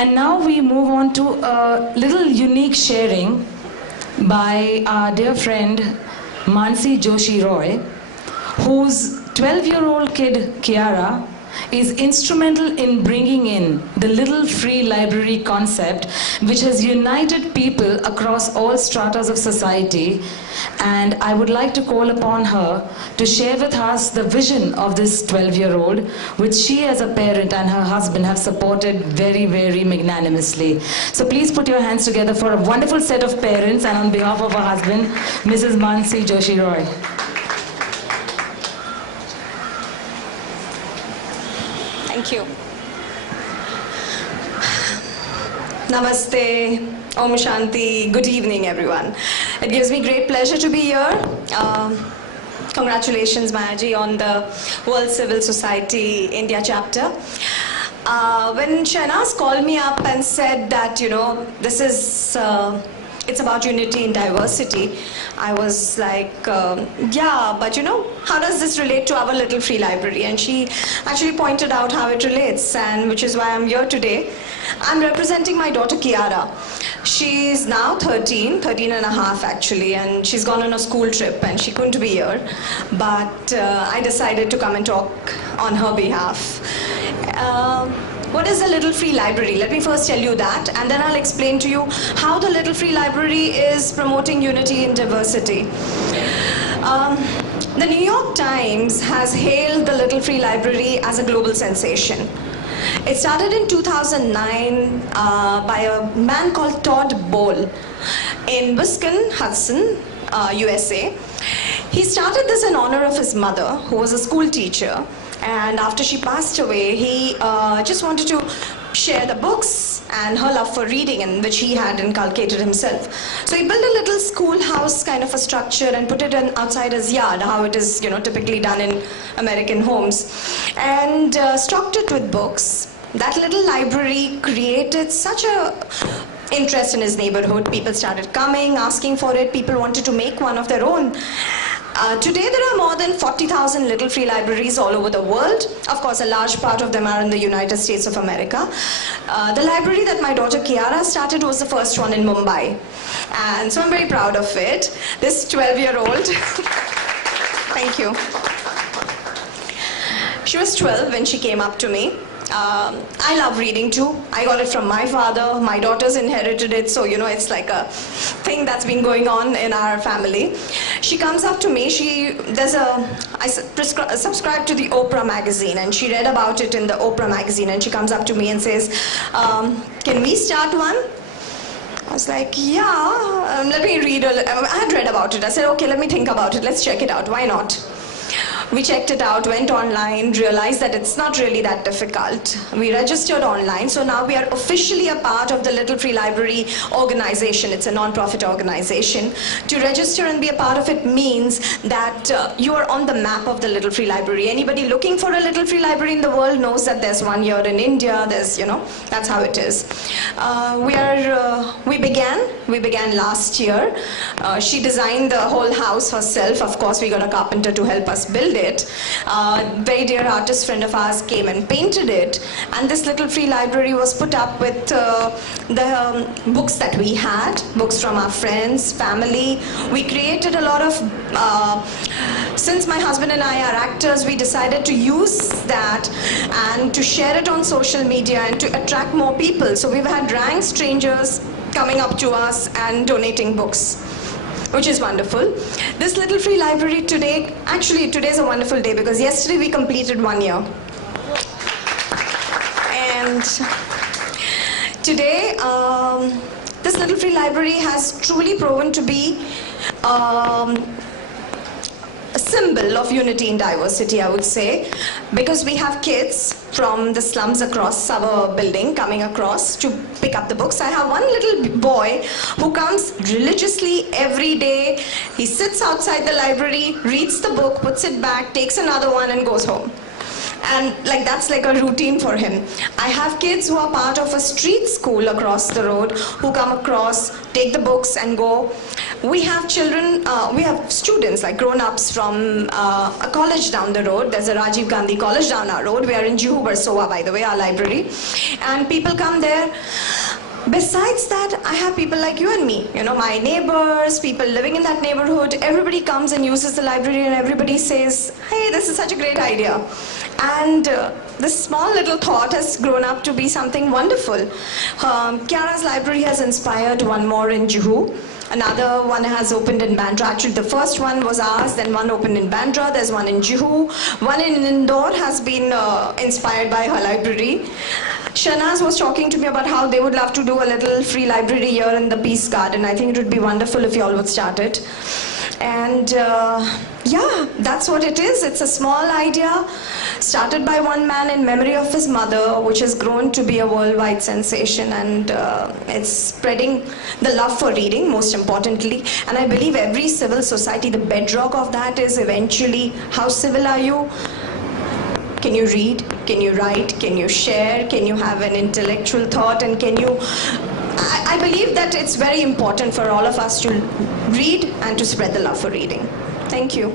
And now we move on to a little unique sharing by our dear friend Mansi Joshi Roy, whose 12-year-old kid Kiara is instrumental in bringing in the Little Free Library concept, which has united people across all stratas of society. And I would like to call upon her to share with us the vision of this 12-year-old, which she as a parent and her husband have supported very, very magnanimously. So please put your hands together for a wonderful set of parents, and on behalf of her husband, Mrs. Mansi Joshi Roy. Thank you. Namaste, Om Shanti, good evening everyone. It gives me great pleasure to be here. Congratulations Mayaji on the World Civil Society India chapter. When Shahnaz called me up and said that, this is, it's about unity in diversity, I was like, yeah, but how does this relate to our Little Free Library? And she actually pointed out how it relates, and which is why I'm here today. I'm representing my daughter Kiara. She's now 13 and a half actually, and she's gone on a school trip and she couldn't be here. But I decided to come and talk on her behalf. What is the Little Free Library? Let me first tell you that, and then I'll explain to you how the Little Free Library is promoting unity in diversity. The New York Times has hailed the Little Free Library as a global sensation. It started in 2009 by a man called Todd Bohl in Wisconsin, USA. He started this in honor of his mother, who was a school teacher. And after she passed away, he just wanted to share the books and her love for reading, and which he had inculcated himself. So he built a little schoolhouse kind of a structure and put it outside his yard, how it is typically done in American homes, and stocked it with books. That little library created such a interest in his neighborhood. People started coming, asking for it. People wanted to make one of their own. Today there are more than 40,000 Little Free Libraries all over the world. Of course, a large part of them are in the United States of America. The library that my daughter Kiara started was the first one in Mumbai. And so I'm very proud of it. This 12-year-old, thank you. She was 12 when she came up to me. I love reading too. I got it from my father. My daughter's inherited it, so it's like a thing that's been going on in our family. She comes up to me. I subscribe to the Oprah magazine, and she read about it in the Oprah magazine, and she comes up to me and says, "Can we start one?" I was like, yeah, let me read. I had read about it. I said, okay, let me think about it. Let's check it out. Why not? We checked it out, went online, realized that it's not really that difficult. We registered online, so now we are officially a part of the Little Free Library organization. It's a non-profit organization. To register and be a part of it means that you are on the map of the Little Free Library. Anybody looking for a Little Free Library in the world knows that there's one here in India. There's, that's how it is. We began last year. She designed the whole house herself. Of course, we got a carpenter to help us build it. Very dear artist friend of ours came and painted it, and this Little Free Library was put up with the books that we had, books from our friends, family. We created a lot of, since my husband and I are actors, we decided to use that and to share it on social media and to attract more people. So we've had rank strangers coming up to us and donating books, which is wonderful. This Little Free Library today, actually today's a wonderful day because yesterday we completed 1 year. And today, this Little Free Library has truly proven to be a symbol of unity in diversity, I would say, because we have kids from the slums across our building coming across to pick up the books. I have one little boy who comes religiously every day. He sits outside the library, reads the book, puts it back, takes another one and goes home. And that's like a routine for him. I have kids who are part of a street school across the road who come across, take the books and go. we have children, we have students like grown-ups from a college down the road. There's a Rajiv Gandhi College down our road. We are in Juhu Versova, by the way, our library. And people come there. Besides that, I have people like you and me, you know, my neighbors, people living in that neighborhood. Everybody comes and uses the library and everybody says, hey, this is such a great idea. And this small little thought has grown up to be something wonderful. Kiara's library has inspired one more in Juhu. Another one has opened in Bandra. Actually, the first one was ours, then one opened in Bandra, there's one in Juhu. One in Indore has been inspired by her library. Shanaz was talking to me about how they would love to do a little free library here in the Peace Garden. I think it would be wonderful if you all would start it. And yeah, that's what it is. It's a small idea started by one man in memory of his mother, which has grown to be a worldwide sensation, and it's spreading the love for reading, most importantly. And I believe every civil society, the bedrock of that is eventually, how civil are you? Can you read? Can you write? Can you share? Can you have an intellectual thought? And can you... I believe that it's very important for all of us to read and to spread the love for reading. Thank you.